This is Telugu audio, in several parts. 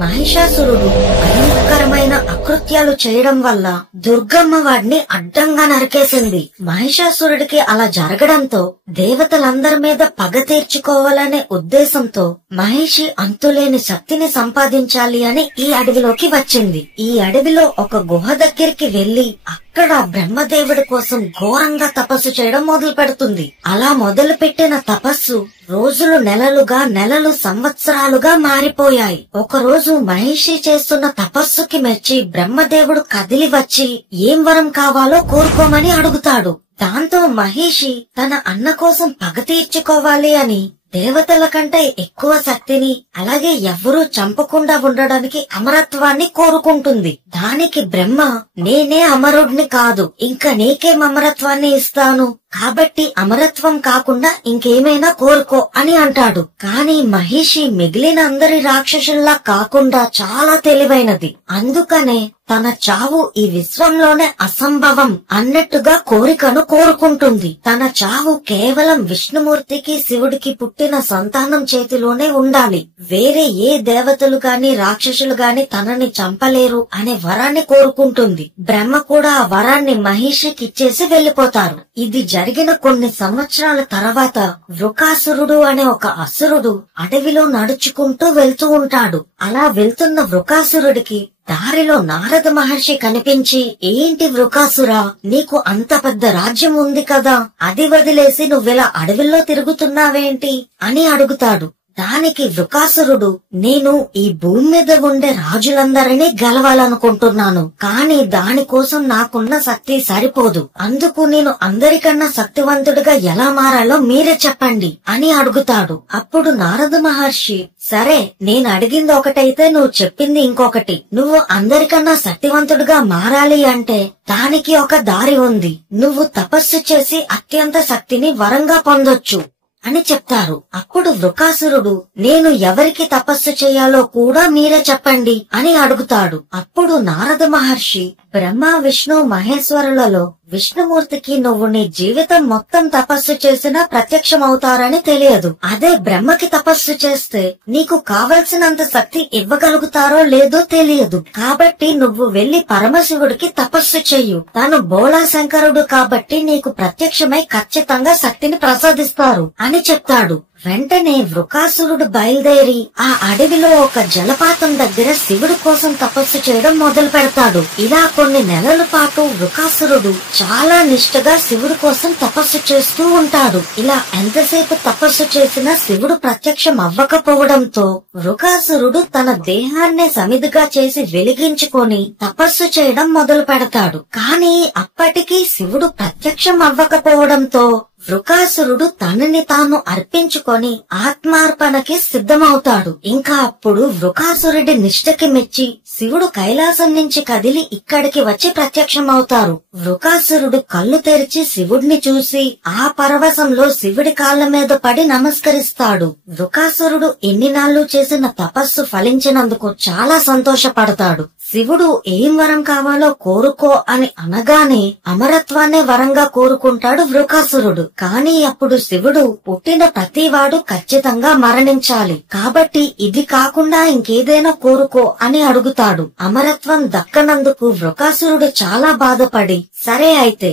మహిషాసురుడు భయంకరమైన అకృత్యాలు చేయడం వల్ల దుర్గమ్మ వాడిని అడ్డంగా నరికేసింది. మహిషాసురుడికి అలా జరగడంతో దేవతలందరి మీద పగ తీర్చుకోవాలనే ఉద్దేశంతో మహిషి అంతులేని శక్తిని సంపాదించాలి అని ఈ అడవిలోకి వచ్చింది. ఈ అడవిలో ఒక గుహ దగ్గరికి వెళ్లి అక్కడ బ్రహ్మదేవుడి కోసం ఘోరంగా తపస్సు చేయడం మొదలు పెడుతుంది. అలా మొదలు పెట్టిన తపస్సు రోజులు నెలలుగా, నెలలు సంవత్సరాలుగా మారిపోయాయి. ఒకరోజు మహిషి చేస్తున్న తపస్సుకి మెచ్చి బ్రహ్మదేవుడు కదిలి వచ్చి ఏం వరం కావాలో కోరుకోమని అడుగుతాడు. దాంతో మహిషి తన అన్న కోసం పగ తీర్చుకోవాలి అని దేవతల కంటే ఎక్కువ శక్తిని, అలాగే ఎవ్వరూ చంపకుండా ఉండడానికి అమరత్వాన్ని కోరుకుంటుంది. దానికి బ్రహ్మ, నేనే అమరుడిని కాదు, ఇంకా నీకేం అమరత్వాన్ని ఇస్తాను, కాబట్టి అమరత్వం కాకుండా ఇంకేమైనా కోరుకో అని అంటాడు. కాని మహిషి మిగిలిన అందరి రాక్షసుల్లా కాకుండా చాలా తెలివైనది. అందుకనే తన చావు ఈ విశ్వంలోనే అసంభవం అన్నట్టుగా కోరికను కోరుకుంటుంది. తన చావు కేవలం విష్ణుమూర్తికి, శివుడికి పుట్టిన సంతానం చేతిలోనే ఉండాలి. వేరే ఏ దేవతలు గాని రాక్షసులు గాని తనని చంపలేరు అనే వరాన్ని కోరుకుంటుంది. బ్రహ్మ కూడా ఆ వరాన్ని మహిషికి ఇచ్చేసి వెళ్లిపోతారు. ఇది జరిగిన కొన్ని సంవత్సరాల తర్వాత వృకాసురుడు అనే ఒక అసురుడు అడవిలో నడుచుకుంటూ వెళ్తూ ఉంటాడు. అలా వెళ్తున్న వృకాసురుడికి దారిలో నారద మహర్షి కనిపించి, ఏంటి వృకాసురా, నీకు అంత పెద్ద రాజ్యం ఉంది కదా, అది వదిలేసి నువ్విలా అడవిలో తిరుగుతున్నావేంటి అని అడుగుతాడు. దానికి వృకాసురుడు, నేను ఈ భూమి మీద ఉండే రాజులందరినీ గెలవాలనుకుంటున్నాను, కాని దానికోసం నాకున్న శక్తి సరిపోదు. అందుకు నేను అందరికన్నా శక్తివంతుడిగా ఎలా మారాలో మీరే చెప్పండి అని అడుగుతాడు. అప్పుడు నారద మహర్షి, సరే, నేను అడిగింది ఒకటైతే నువ్వు చెప్పింది ఇంకొకటి. నువ్వు అందరికన్నా శక్తివంతుడిగా మారాలి అంటే దానికి ఒక దారి ఉంది. నువ్వు తపస్సు చేసి అత్యంత శక్తిని వరంగా పొందొచ్చు అని చెప్తారు. అప్పుడు వృకాసురుడు, నేను ఎవరికి తపస్సు చేయాలో కూడా మీరే చెప్పండి అని అడుగుతాడు. అప్పుడు నారద మహర్షి, బ్రహ్మ, విష్ణు, మహేశ్వరులలో విష్ణుమూర్తికి నువ్వు నీ జీవితం మొత్తం తపస్సు చేసినా ప్రత్యక్షమవుతారని తెలియదు. అదే బ్రహ్మకి తపస్సు చేస్తే నీకు కావలసినంత శక్తి ఇవ్వగలుగుతారో లేదో తెలియదు. కాబట్టి నువ్వు వెళ్లి పరమశివుడికి తపస్సు చెయ్యు. తాను బోళా శంకరుడు కాబట్టి నీకు ప్రత్యక్షమై ఖచ్చితంగా శక్తిని ప్రసాదిస్తారు అని చెప్తాడు. వెంటనే వృకాసురుడు బయలుదేరి ఆ అడవిలో ఒక జలపాతం దగ్గర శివుడి కోసం తపస్సు చేయడం మొదలు పెడతాడు. ఇలా కొన్ని నెలల పాటు వృకాసురుడు చాలా నిష్ఠగా శివుడి కోసం తపస్సు చేస్తూ ఉంటాడు. ఇలా ఎంతసేపు తపస్సు చేసినా శివుడు ప్రత్యక్షం అవ్వకపోవడంతో వృకాసురుడు తన దేహాన్నే సమిధిగా చేసి వెలిగించుకొని తపస్సు చేయడం మొదలు పెడతాడు. కానీ అప్పటికీ శివుడు ప్రత్యక్షం అవ్వకపోవడంతో వృకాసురుడు తనని తాను అర్పించుకొని ఆత్మార్పణకి సిద్ధమవుతాడు. ఇంకా అప్పుడు వృకాసురుడి నిష్ఠకి మెచ్చి శివుడు కైలాసం నుంచి కదిలి ఇక్కడికి వచ్చి ప్రత్యక్షమవుతారు. వృకాసురుడు కళ్ళు తెరిచి శివుడిని చూసి ఆ పరవశంలో శివుడి కాళ్ల మీద పడి నమస్కరిస్తాడు. వృకాసురుడు ఎన్ని నాళ్లు చేసిన తపస్సు ఫలించినందుకు చాలా సంతోషపడతాడు. శివుడు ఏం వరం కావాలో కోరుకో అని అనగానే అమరత్వాన్నే వరంగా కోరుకుంటాడు వృకాసురుడు. కానీ అప్పుడు శివుడు, పుట్టిన ప్రతివాడు ఖచ్చితంగా మరణించాలి, కాబట్టి ఇది కాకుండా ఇంకేదైనా కోరుకో అని అడుగుతాడు. అమరత్వం దక్కనందుకు వృకాసురుడు చాలా బాధపడి, సరే అయితే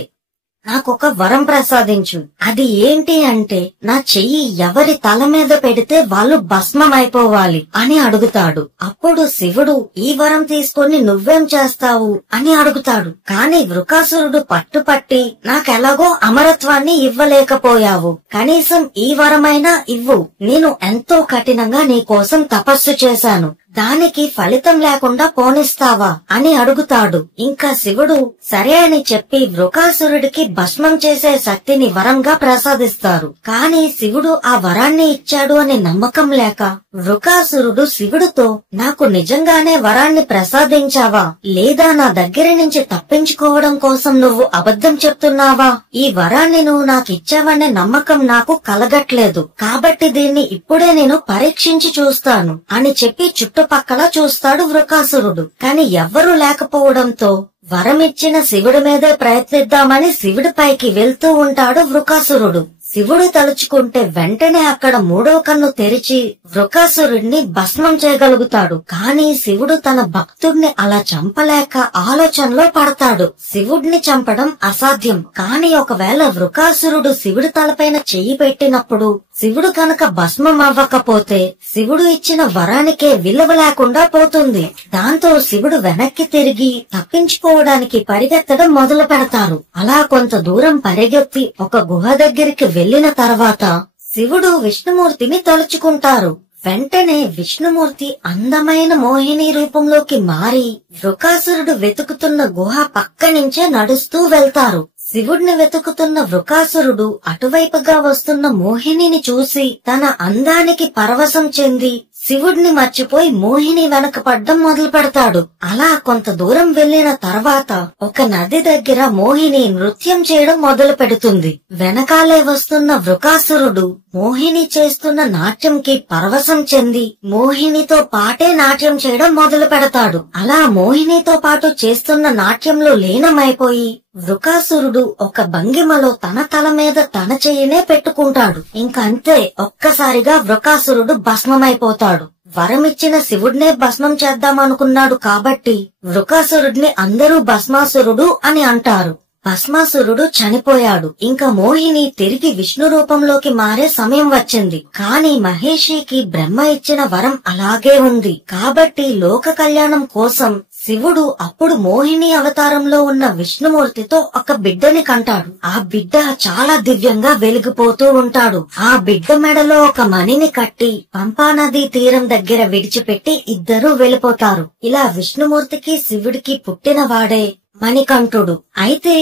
నాకొక వరం ప్రసాదించు. అది ఏంటి అంటే, నా చెయ్యి ఎవరి తల మీద పెడితే వాళ్ళు భస్మమైపోవాలి అని అడుగుతాడు. అప్పుడు శివుడు, ఈ వరం తీసుకొని నువ్వేం చేస్తావు అని అడుగుతాడు. కాని వృకాసురుడు పట్టుపట్టి, నాకెలాగో అమరత్వాన్ని ఇవ్వలేకపోయావు, కనీసం ఈ వరమైనా ఇవ్వు, నేను ఎంతో కఠినంగా నీ కోసం తపస్సు చేశాను, దానికి ఫలితం లేకుండా పోనిస్తావా అని అడుగుతాడు. ఇంకా శివుడు సరే అని చెప్పి వృకాసురుడికి భస్మం చేసే శక్తిని వరంగా ప్రసాదిస్తారు. కాని శివుడు ఆ వరాన్ని ఇచ్చాడు అనే నమ్మకం లేక వృకాసురుడు శివుడితో, నాకు నిజంగానే వరాన్ని ప్రసాదించావా, లేదా నా దగ్గర నుంచి తప్పించుకోవడం కోసం నువ్వు అబద్ధం చెప్తున్నావా, ఈ వరాన్ని నువ్వు నాకు ఇచ్చావనే నమ్మకం నాకు కలగట్లేదు, కాబట్టి దీన్ని ఇప్పుడే నేను పరీక్షించి చూస్తాను అని చెప్పి చుట్టుపక్కల చూస్తాడు వృకాసురుడు. కాని ఎవ్వరూ లేకపోవడంతో వరమిచ్చిన శివుడి మీదే ప్రయత్నిద్దామని శివుడి పైకి వెళ్తూ ఉంటాడు వృకాసురుడు. శివుడు తలుచుకుంటే వెంటనే అక్కడ మూడో కన్ను తెరిచి వృకాసురుడిని భస్మం చేయగలుగుతాడు. కానీ శివుడు తన భక్తుడిని అలా చంపలేక ఆలోచనలో పడతాడు. శివుడిని చంపడం అసాధ్యం. కానీ ఒకవేళ వృకాసురుడు శివుడి తలపైన చెయ్యి పెట్టినప్పుడు శివుడు కనుక భస్మం అవ్వకపోతే శివుడు ఇచ్చిన వరానికే విలువ లేకుండా పోతుంది. దాంతో శివుడు వెనక్కి తిరిగి తప్పించుకోవడానికి పరిగెత్తడం మొదలు పెడతారు. అలా కొంత దూరం పరిగెత్తి ఒక గుహ దగ్గరికి వెళ్లిన తర్వాత శివుడు విష్ణుమూర్తిని తలుచుకుంటారు. వెంటనే విష్ణుమూర్తి అందమైన మోహిని రూపంలోకి మారి వృకాసురుడు వెతుకుతున్న గుహ పక్క నుంచే నడుస్తూ వెళ్తారు. శివుడిని వెతుకుతున్న వృకాసురుడు అటువైపుగా వస్తున్న మోహినిని చూసి తన అందానికి పరవశం చెంది శివుడిని మర్చిపోయి మోహిని వెనక పడ్డం మొదలు పెడతాడు. అలా కొంత దూరం వెళ్లిన తర్వాత ఒక నది దగ్గర మోహిని నృత్యం చేయడం మొదలు పెడుతుంది. వెనకాలే వస్తున్న వృకాసురుడు మోహిని చేస్తున్న నాట్యంకి పరవశం చెంది మోహినితో పాటే నాట్యం చేయడం మొదలు పెడతాడు. అలా మోహినితో పాటు చేస్తున్న నాట్యంలో లీనమైపోయి వృకాసురుడు ఒక భంగిమలో తన తల మీద తన చెయ్యినే పెట్టుకుంటాడు. ఇంకంతే, ఒక్కసారిగా వృకాసురుడు భస్మమైపోతాడు. వరమిచ్చిన శివుడినే భస్మం చేద్దామనుకున్నాడు కాబట్టి వృకాసురుడిని అందరూ భస్మాసురుడు అని అంటారు. భస్మాసురుడు చనిపోయాడు. ఇంకా మోహిని తిరిగి విష్ణు రూపంలోకి మారే సమయం వచ్చింది. కానీ మహేషికి బ్రహ్మ ఇచ్చిన వరం అలాగే ఉంది. కాబట్టి లోక కళ్యాణం కోసం శివుడు అప్పుడు మోహిని అవతారంలో ఉన్న విష్ణుమూర్తితో ఒక బిడ్డని కంటాడు. ఆ బిడ్డ చాలా దివ్యంగా వెలిగిపోతూ ఉంటాడు. ఆ బిడ్డ మెడలో ఒక మణిని కట్టి పంపానదీ తీరం దగ్గర విడిచిపెట్టి ఇద్దరూ వెళ్లిపోతారు. ఇలా విష్ణుమూర్తికి శివుడికి పుట్టినవాడే మణికంఠుడు. అయితే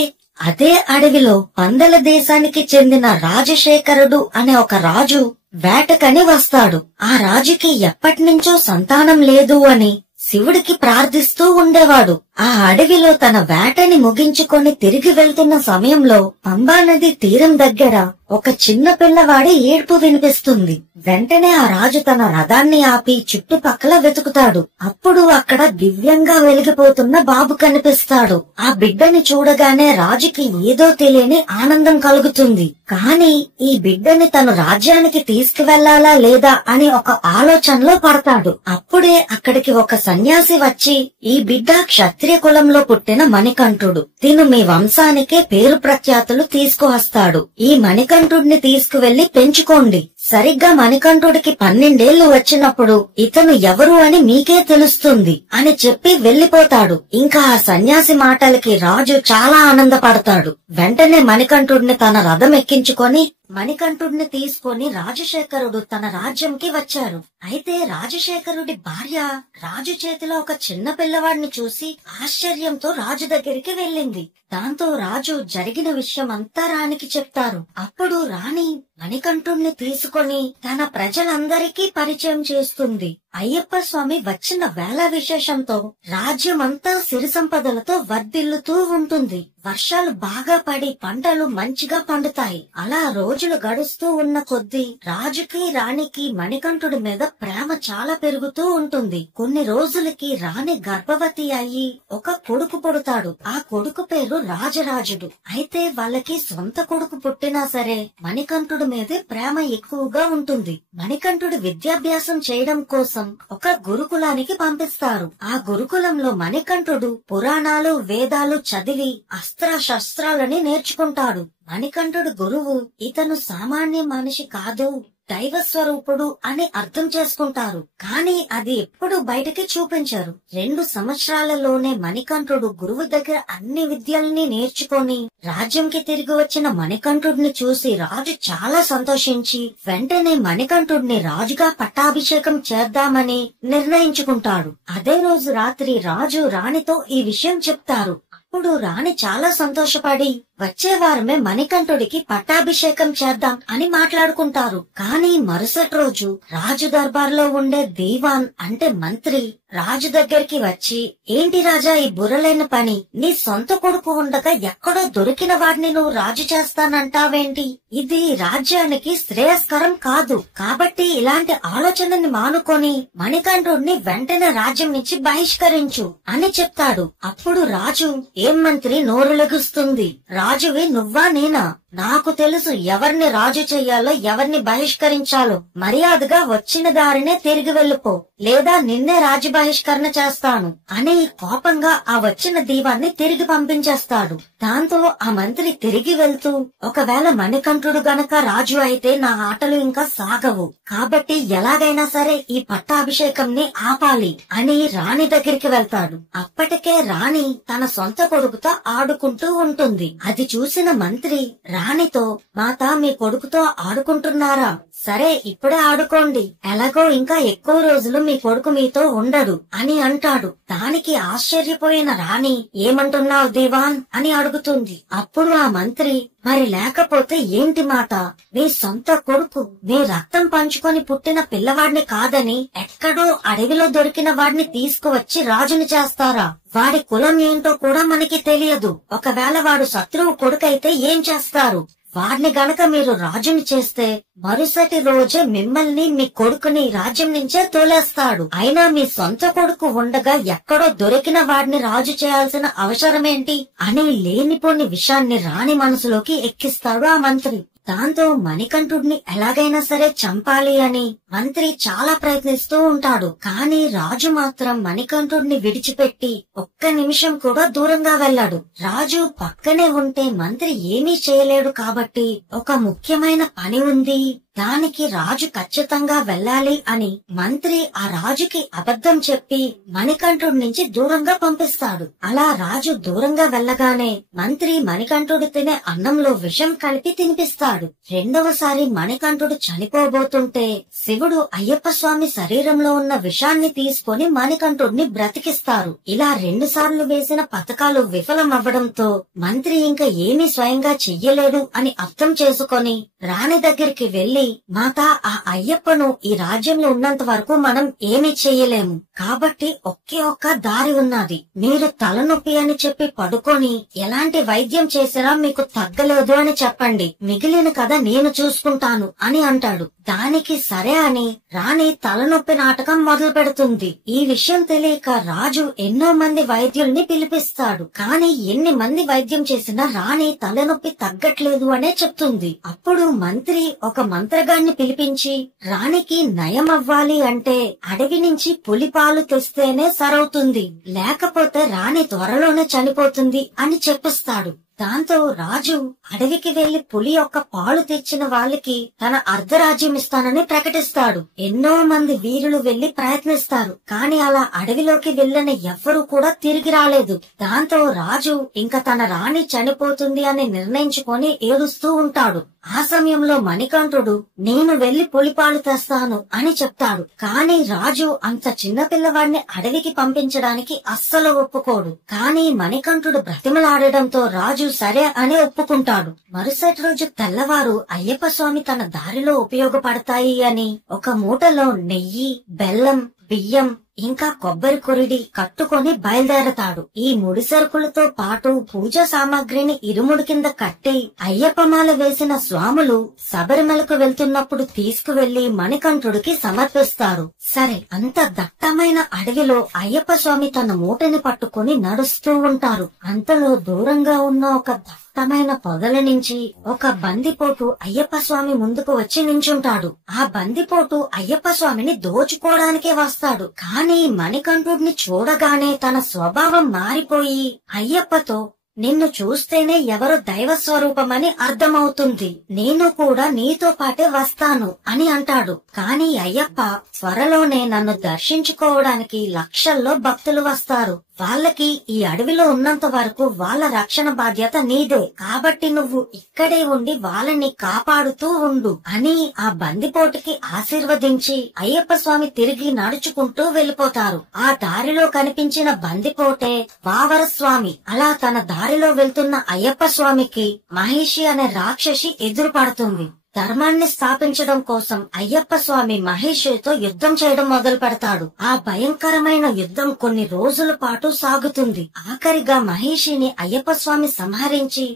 అదే అడవిలో పందల దేశానికి చెందిన రాజశేఖరుడు అనే ఒక రాజు వేటకని వస్తాడు. ఆ రాజుకి ఎప్పటినుంచో సంతానం లేదు అని శివుడికి ప్రార్థిస్తూ ఉండేవాడు. ఆ అడవిలో తన వేటని ముగించుకొని తిరిగి వెళ్తున్న సమయంలో పంబానది తీరం దగ్గర ఒక చిన్న పిల్లవాడి ఏడ్పు వినిపిస్తుంది. వెంటనే ఆ రాజు తన రథాన్ని ఆపి చుట్టుపక్కల వెతుకుతాడు. అప్పుడు అక్కడ దివ్యంగా వెలిగిపోతున్న బాబు కనిపిస్తాడు. ఆ బిడ్డని చూడగానే రాజుకి ఏదో తెలియని ఆనందం కలుగుతుంది. కానీ ఈ బిడ్డని తను రాజ్యానికి తీసుకువెళ్లాలా లేదా అని ఒక ఆలోచనలో పడతాడు. అప్పుడే అక్కడికి ఒక సన్యాసి వచ్చి, ఈ బిడ్డ క్షత్రియ కులంలో పుట్టిన మణికంఠుడు, తిను మీ వంశానికే పేరు ప్రఖ్యాతులు తీసుకువస్తాడు. ఈ మణికంఠుడిని తీసుకువెళ్లి పెంచుకోండి. సరిగ్గా మణికంఠుడికి 12 ఏళ్లు వచ్చినప్పుడు ఇతను ఎవరు అని మీకే తెలుస్తుంది అని చెప్పి వెళ్లిపోతాడు. ఇంకా ఆ సన్యాసి మాటలకి రాజు చాలా ఆనందపడతాడు. వెంటనే మణికంఠుడిని తన రథం ఎక్కించుకొని మణికంఠుడిని తీసుకొని రాజశేఖరుడు తన రాజ్యంకి వచ్చారు. అయితే రాజశేఖరుడి భార్య రాజు చేతిలో ఒక చిన్న పిల్లవాడిని చూసి ఆశ్చర్యంతో రాజు దగ్గరికి వెళ్ళింది. దాంతో రాజు జరిగిన విషయం అంతా రాణికి చెప్తారు. అప్పుడు రాణి మణికంఠుడిని తీసుకొని తన ప్రజలందరికీ పరిచయం చేస్తుంది. అయ్యప్ప స్వామి వచ్చిన వేళ విశేషంతో రాజ్యమంతా సిరి సంపదలతో వర్ధిల్లుతూ ఉంటుంది. వర్షాలు బాగా పడి పంటలు మంచిగా పండుతాయి. అలా రోజులు గడుస్తూ ఉన్న కొద్దీ రాజుకి రాణికి మణికంఠుడి మీద ప్రేమ చాలా పెరుగుతూ ఉంటుంది. కొన్ని రోజులకి రాణి గర్భవతి అయ్యి ఒక కొడుకు పుడతాడు. ఆ కొడుకు పేరు రాజరాజుడు. అయితే వాళ్ళకి సొంత కొడుకు పుట్టినా సరే మణికంఠుడి మీదే ప్రేమ ఎక్కువగా ఉంటుంది. మణికంఠుడు విద్యాభ్యాసం చేయడం కోసం ఒక గురుకులానికి పంపిస్తారు. ఆ గురుకులంలో మణికంఠుడు పురాణాలు వేదాలు చదివి అస్త్ర శస్త్రాలని నేర్చుకుంటాడు. మణికంఠుడు గురువు ఇతను సామాన్య మనిషి కాదు, దైవ స్వరూపుడు అని అర్థం చేసుకుంటారు. కానీ అది ఎప్పుడు బయటకి చూపించారు. 2 సంవత్సరాలలోనే మణికంఠుడు గురువు దగ్గర అన్ని విద్యల్ని నేర్చుకొని రాజ్యంకి తిరిగి వచ్చిన మణికంఠుడిని చూసి రాజు చాలా సంతోషించి వెంటనే మణికంఠుడిని రాజుగా పట్టాభిషేకం చేద్దామని నిర్ణయించుకుంటాడు. అదే రోజు రాత్రి రాజు రాణితో ఈ విషయం చెప్తారు. అప్పుడు రాణి చాలా సంతోషపడి వచ్చే వారమే మణికంఠుడికి పట్టాభిషేకం చేద్దాం అని మాట్లాడుకుంటారు. కానీ మరుసటి రోజు రాజు దర్బార్లో ఉండే దీవాన్ అంటే మంత్రి రాజు దగ్గరికి వచ్చి, ఏంటి రాజా ఈ బుర్రలేని పని, నీ సొంత కొడుకు ఉండగా ఎక్కడో దొరికిన వాడిని నువ్వు రాజు చేస్తానంటావేంటి? ఇది రాజ్యానికి శ్రేయస్కరం కాదు. కాబట్టి ఇలాంటి ఆలోచనని మానుకొని మణికంఠుడిని వెంటనే రాజ్యం నుంచి బహిష్కరించు అని చెప్తాడు. అప్పుడు రాజు, ఏం మంత్రి నోరు లెగుస్తుంది? రాజువి నువ్వా నేనా? నాకు తెలుసు ఎవరిని రాజు చెయ్యాలో ఎవరిని బహిష్కరించాలో. మర్యాదగా వచ్చిన దారినే తిరిగి వెళ్ళిపో, లేదా నిన్నే రాజ్య బహిష్కరణ చేస్తాను అని కోపంగా ఆ వచ్చిన దీవాన్ని తిరిగి పంపించేస్తాడు. దాంతో ఆ మంత్రి తిరిగి వెళ్తూ, ఒకవేళ మణికంఠుడు గనక రాజు అయితే నా ఆటలు ఇంకా సాగవు, కాబట్టి ఎలాగైనా సరే ఈ పట్టాభిషేకంని ఆపాలి అని రాణి దగ్గరికి వెళ్తాడు. అప్పటికే రాణి తన సొంత కొడుకుతో ఆడుకుంటూ ఉంటుంది. అది చూసిన మంత్రి రాణితో, మాత మీ కొడుకుతో ఆడుకుంటున్నారా? సరే ఇప్పుడే ఆడుకోండి, ఎలాగో ఇంకా ఎక్కువ రోజులు మీ కొడుకు మీతో ఉండడు అని అంటాడు. దానికి ఆశ్చర్యపోయిన రాణి, ఏమంటున్నావు దివాన్ అని అడుగుతుంది. అప్పుడు ఆ మంత్రి, మరి లేకపోతే ఏంటి మాత, మీ సొంత కొడుకు మీ రక్తం పంచుకొని పుట్టిన పిల్లవాడిని కాదని ఎక్కడో అడవిలో దొరికిన వాడిని తీసుకువచ్చి రాజుని చేస్తారా? వాడి కులం ఏంటో కూడా మనకి తెలియదు. ఒకవేళ వాడు శత్రువు కొడుకైతే ఏం చేస్తారు? వాడిని గనక మీరు రాజుని చేస్తే మరుసటి రోజే మిమ్మల్ని మీ కొడుకుని రాజ్యం నుంచే తోలేస్తాడు. అయినా మీ సొంత కొడుకు ఉండగా ఎక్కడో దొరికిన వాడిని రాజు చేయాల్సిన అవసరమేంటి అని లేనిపోని విషయాన్ని రాణి మనసులోకి ఎక్కిస్తాడు ఆ మంత్రి. దాంతో మణికంఠుడిని ఎలాగైనా సరే చంపాలి అని మంత్రి చాలా ప్రయత్నిస్తూ ఉంటాడు. కానీ రాజు మాత్రం మణికంఠుడిని విడిచిపెట్టి ఒక్క నిమిషం కూడా దూరంగా వెళ్ళాడు. రాజు పక్కనే ఉంటే మంత్రి ఏమీ చేయలేడు కాబట్టి ఒక ముఖ్యమైన పని ఉంది, దానికి రాజు ఖచ్చితంగా వెళ్ళాలి అని మంత్రి ఆ రాజుకి అబద్ధం చెప్పి మణికంఠుడి నుంచి దూరంగా పంపిస్తాడు. అలా రాజు దూరంగా వెళ్ళగానే మంత్రి మణికంఠుడు తినే అన్నంలో విషం కలిపి తినిపిస్తాడు. రెండవసారి మణికంఠుడు చనిపోబోతుంటే శివుడు అయ్యప్ప స్వామి శరీరంలో ఉన్న విషాన్ని తీసుకొని మణికంఠుడిని బ్రతికిస్తారు. ఇలా 2 సార్లు వేసిన పథకాలు విఫలమవ్వడంతో మంత్రి ఇంకా ఏమీ స్వయంగా చెయ్యలేడు అని అర్థం చేసుకొని రాణి దగ్గరికి వెళ్లి, మాత ఆ అయ్యప్పను ఈ రాజ్యంలో ఉన్నంత వరకు మనం ఏమీ చెయ్యలేము, కాబట్టి ఒకే ఒక్క దారి ఉన్నది. మీరు తలనొప్పి అని చెప్పి పడుకొని ఎలాంటి వైద్యం చేసినా మీకు తగ్గలేదు అని చెప్పండి, మిగిలిన కథ నేను చూసుకుంటాను అని అంటాడు. దానికి సరే అని రాణి తలనొప్పి నాటకం మొదలు పెడుతుంది. ఈ విషయం తెలియక రాజు ఎన్నో మంది వైద్యుల్ని పిలిపిస్తాడు. కానీ ఎన్ని మంది వైద్యం చేసినా రాణి తలనొప్పి తగ్గట్లేదు అనే చెప్తుంది. అప్పుడు మంత్రి ఒక మంత్రగాన్ని పిలిపించి, రాణికి నయం అవ్వాలి అంటే అడవి నుంచి పులి పాలు తెస్తేనే సరవుతుంది, లేకపోతే రాణి త్వరలోనే చనిపోతుంది అని చెప్పిస్తాడు. దాంతో రాజు అడవికి వెళ్లి పులి యొక్క పాలు తెచ్చిన వాళ్ళకి తన అర్ధరాజ్యం ఇస్తానని ప్రకటిస్తాడు. ఎన్నో మంది వీరులు వెళ్లి ప్రయత్నిస్తారు, కానీ అలా అడవిలోకి వెళ్లిన ఎవ్వరూ కూడా తిరిగి రాలేదు. దాంతో రాజు ఇంకా తన రాణి చనిపోతుంది అని నిర్ణయించుకొని ఏడుస్తూ ఉంటాడు. ఆ సమయంలో మణికంఠుడు, నేను వెళ్లి పులిపాలు తెస్తాను అని చెప్తాడు. కానీ రాజు అంత చిన్న పిల్లవాడిని అడవికి పంపించడానికి అస్సలు ఒప్పుకోడు. కానీ మణికంఠుడు బ్రతిమలాడడంతో రాజు సరే అని ఒప్పుకుంటాడు. మరుసటి రోజు తెల్లవారు అయ్యప్ప స్వామి తన దారిలో ఉపయోగపడతాయి అని ఒక మూటలో నెయ్యి, బెల్లం, బియ్యం ఇంకా కొబ్బరి కొరిడి కట్టుకొని బయలుదేరతాడు. ఈ ముడి సరుకులతో పాటు పూజా సామాగ్రిని ఇరుముడి కింద కట్టి అయ్యప్పమాల వేసిన స్వాములు శబరిమలకు వెళ్తున్నప్పుడు తీసుకువెళ్లి మణికంఠుడికి సమర్పిస్తారు. సరే, అంత దట్టమైన అడవిలో అయ్యప్ప స్వామి తన మూటని పట్టుకుని నడుస్తూ ఉంటారు. అంతలో దూరంగా ఉన్న ఒక దట్టమైన పొదల నుంచి ఒక బందిపోటు అయ్యప్ప స్వామి ముందుకు వచ్చి నించుంటాడు. ఆ బందిపోటు అయ్యప్ప స్వామిని దోచుకోవడానికే వస్తాడు. కానీ మణికంఠుడిని చూడగానే తన స్వభావం మారిపోయి అయ్యప్పతో, నిన్ను చూస్తేనే ఎవరో దైవ స్వరూపమని అర్థమవుతుంది, నేను కూడా నీతో పాటే వస్తాను అని అంటాడు. కానీ అయ్యప్ప, త్వరలోనే నన్ను దర్శించుకోవడానికి లక్షల్లో భక్తులు వస్తారు, వాళ్ళకి ఈ అడవిలో ఉన్నంత వరకు వాళ్ళ రక్షణ బాధ్యత నీదే, కాబట్టి నువ్వు ఇక్కడే ఉండి వాళ్ళని కాపాడుతూ ఉండు అని ఆ బందిపోటుకి ఆశీర్వదించి అయ్యప్ప స్వామి తిరిగి నడుచుకుంటూ వెళ్లిపోతారు. ఆ దారిలో కనిపించిన బందిపోటే వావర స్వామి. అలా తన దారిలో వెళ్తున్న అయ్యప్ప స్వామికి మహిషి అనే రాక్షసి ఎదురుపడుతుంది. ధర్మాన్ని స్థాపించడం కోసం అయ్యప్ప స్వామి మహేషుడితో యుద్ధం చేయడం మొదలు పెడతాడు. ఆ భయంకరమైన యుద్ధం కొన్ని రోజుల పాటు సాగుతుంది. ఆఖరిగా మహేషిని అయ్యప్ప స్వామి సంహరించి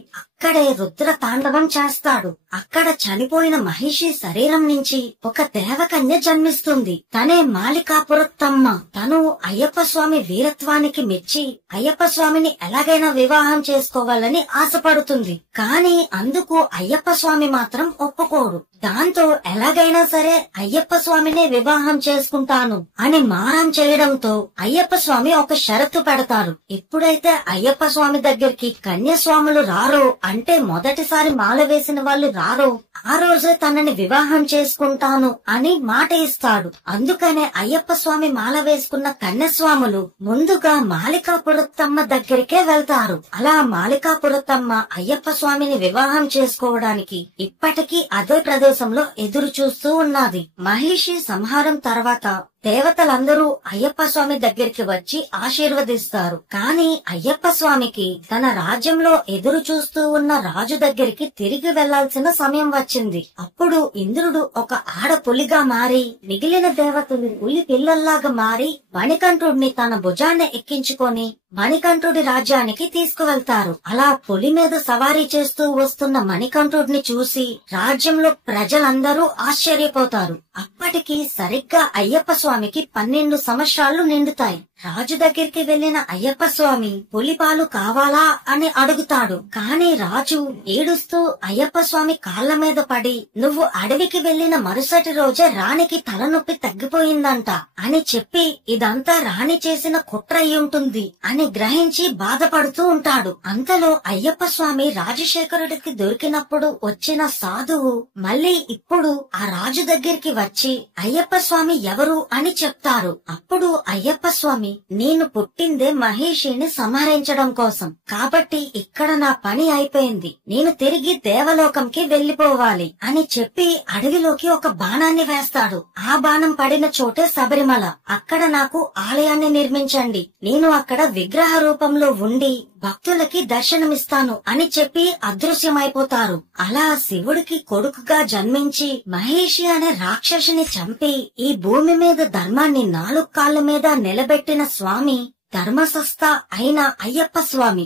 అక్కడే రుద్ర తాండవం చేస్తాడు. అక్కడ చనిపోయిన మహిషి శరీరం నుంచి ఒక దేవకన్య జన్మిస్తుంది. తనే మాలికాపురత్తమ్మ. తను అయ్యప్ప స్వామి వీరత్వానికి మెచ్చి అయ్యప్ప స్వామిని ఎలాగైనా వివాహం చేసుకోవాలని ఆశపడుతుంది. కాని అందుకు అయ్యప్ప స్వామి మాత్రం ఒప్పుకోడు. దాంతో ఎలాగైనా సరే అయ్యప్ప స్వామినే వివాహం చేసుకుంటాను అని మారం చేయడంతో అయ్యప్ప స్వామి ఒక షరతు పెడతారు. ఎప్పుడైతే అయ్యప్ప స్వామి దగ్గరికి కన్యస్వాములు రారో, అంటే మొదటిసారి మాల వేసిన వాళ్ళు రారో, ఆ రోజే తనని వివాహం చేసుకుంటాను అని మాట ఇస్తాడు. అందుకనే అయ్యప్ప స్వామి మాల వేసుకున్న కన్యస్వాములు ముందుగా మాలికాపురత్తమ్మ దగ్గరికే వెళ్తారు. అలా మాలికాపురత్తమ్మ అయ్యప్ప స్వామిని వివాహం చేసుకోవడానికి ఇప్పటికీ అదే ప్రదేశంలో ఎదురు చూస్తూ ఉన్నది. మహిషి సంహారం తర్వాత దేవతలందరూ అయ్యప్ప స్వామి దగ్గరికి వచ్చి ఆశీర్వదిస్తారు. కాని అయ్యప్ప స్వామికి తన రాజ్యంలో ఎదురు చూస్తూ ఉన్న రాజు దగ్గరికి తిరిగి వెళ్లాల్సిన సమయం వచ్చింది. అప్పుడు ఇంద్రుడు ఒక ఆడపులిగా మారి మిగిలిన దేవతలు పులి పిల్లల్లాగా మారి మణికంఠుడిని తన భుజాన్ని ఎక్కించుకొని మణికంఠుడి రాజ్యానికి తీసుకువెళ్తారు. అలా పులి మీద సవారీ చేస్తూ వస్తున్న మణికంఠుడిని చూసి రాజ్యంలో ప్రజలందరూ ఆశ్చర్యపోతారు. అప్పటికి సరిగ్గా అయ్యప్ప స్వామికి 12 సంవత్సరాలు నిండుతాయి. రాజు దగ్గరికి వెళ్లిన అయ్యప్ప స్వామి పులిపాలు కావాలా అని అడుగుతాడు. కాని రాజు ఏడుస్తూ అయ్యప్ప స్వామి కాళ్ల మీద పడి, నువ్వు అడవికి వెళ్లిన మరుసటి రోజే రాణికి తలనొప్పి తగ్గిపోయిందంట అని చెప్పి ఇదంతా రాణి చేసిన కుట్ర అయ్యుంటుంది అని గ్రహించి బాధపడుతూ ఉంటాడు. అంతలో అయ్యప్ప స్వామి రాజశేఖరుడికి దొరికినప్పుడు వచ్చిన సాధువు మళ్ళీ ఇప్పుడు ఆ రాజు దగ్గరికి వచ్చి అయ్యప్ప స్వామి ఎవరు అని చెప్తారు. అప్పుడు అయ్యప్ప స్వామి, నేను పుట్టిందే మహిషిని సంహరించడం కోసం, కాబట్టి ఇక్కడ నా పని అయిపోయింది, నేను తిరిగి దేవలోకంకి వెళ్లిపోవాలి అని చెప్పి అడవిలోకి ఒక బాణాన్ని వేస్తాడు. ఆ బాణం పడిన చోటే శబరిమల. అక్కడ నాకు ఆలయాన్ని నిర్మించండి, నేను అక్కడ విగ్రహ రూపంలో ఉండి భక్తులకి దర్శనమిస్తాను అని చెప్పి అదృశ్యమైపోతారు. అలా శివుడికి కొడుకుగా జన్మించి మహిషి అనే రాక్షసిని చంపి ఈ భూమి మీద ధర్మాన్ని 4 కాళ్ల మీద నిలబెట్టిన స్వామి ధర్మసస్థ అయిన అయ్యప్ప స్వామి.